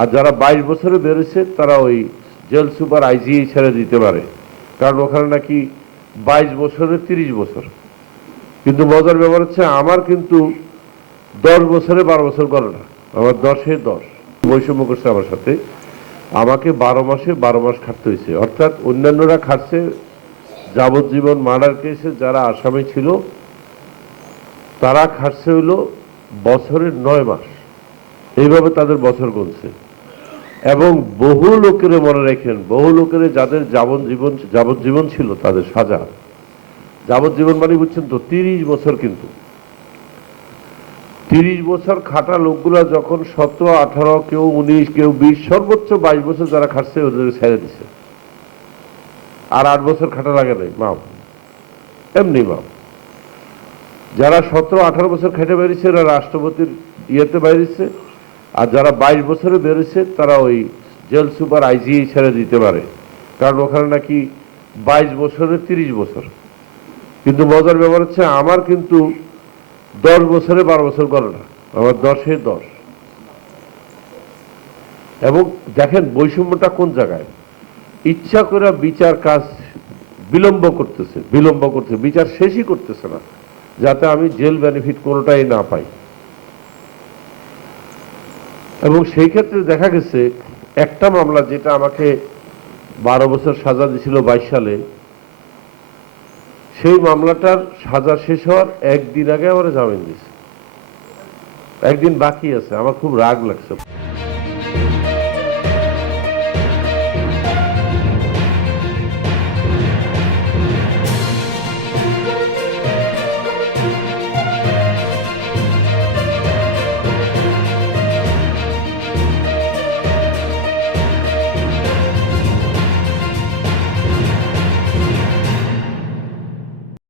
আর যারা 22 বছরে বেরোছে তারা ওই জেল সুপার আইজি ছেড়ে দিতে পারে, কারণ ওখানে নাকি 22 বছরে 30 বছর। কিন্তু মজার ব্যাপার হচ্ছে আমার কিন্তু 10 বছরে 12 বছর করে না, আমার 10-10 বৈষম্য করছে আমার সাথে। আমাকে 12 মাসে 12 মাস খাটতে হয়েছে, অর্থাৎ অন্যান্যরা খাটছে যাবজ্জীবন মার্ডার কেসে যারা আসামি ছিল তারা খাটছে হইল বছরের 9 মাস, এইভাবে তাদের বছর গুনছে। এবং বহু লোকের মনে রাখেন, বহু লোকের যাদের যাবজ্জীবন ছিল তাদের সাজা, যাবজ্জীবন মানে বুঝছেন তো 30 বছর, কিন্তু 30 বছর খাটা লোকগুলা যখন 17-18 কেউ 19 কেউ 20 সর্বোচ্চ 22 বছর যারা খাটছে ওদের ছেড়ে দিছে, আর 8 বছর খাটা লাগে নাই, মাপ এমনি মাপ। যারা 17-18 বছর খেটে বেরিয়েছে এরা রাষ্ট্রপতির ইয়েতে বেরিয়েছে, আর যারা 22 বছরে বেরোছে তারা ওই জেল সুপার আইজি ছেড়ে দিতে পারে, কারণ ওখানে নাকি 22 বছরে 30 বছর। কিন্তু মজার ব্যাপার হচ্ছে আমার কিন্তু 10 বছরে 12 বছর করে না, আমার 10-10। এবং দেখেন বৈষম্যটা কোন জায়গায়, ইচ্ছা করে বিচার কাজ বিলম্ব করতেছে, বিচার শেষই করতেছে না, যাতে আমি জেল বেনিফিট কোনোটাই না পাই। এবং সেই ক্ষেত্রে দেখা গেছে একটা মামলা যেটা আমাকে 12 বছর সাজা দিয়েছিল 22 সালে, সেই মামলাটার সাজা শেষ হওয়ার একদিন আগে আমার জামিন দিয়েছে, একদিন বাকি আছে। আমার খুব রাগ লাগছে।